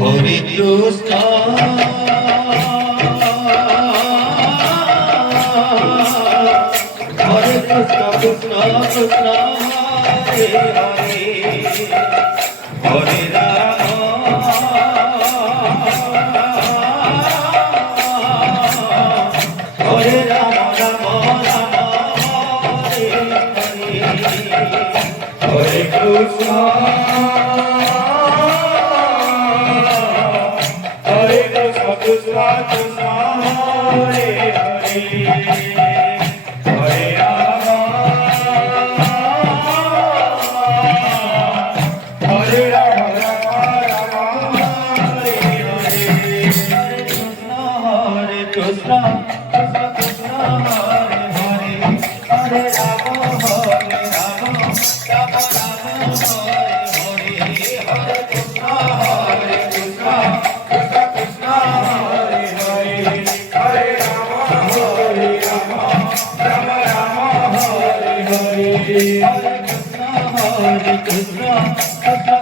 Hare Krishna Hare Krishna Krishna Krishna Hare Hare Hare Ram Hare Ram Ram Ram Hare Hare Krishna Hare Krishna Krishna Krishna Hare Hare Hare Rama Hare Rama Rama Hare Hare Hare Krishna Krishna Krishna Hare Hare Hare Rama Hare Rama Rama Rama Hare Hare Hare Krishna Hare Krishna Hare Krishna, Krishna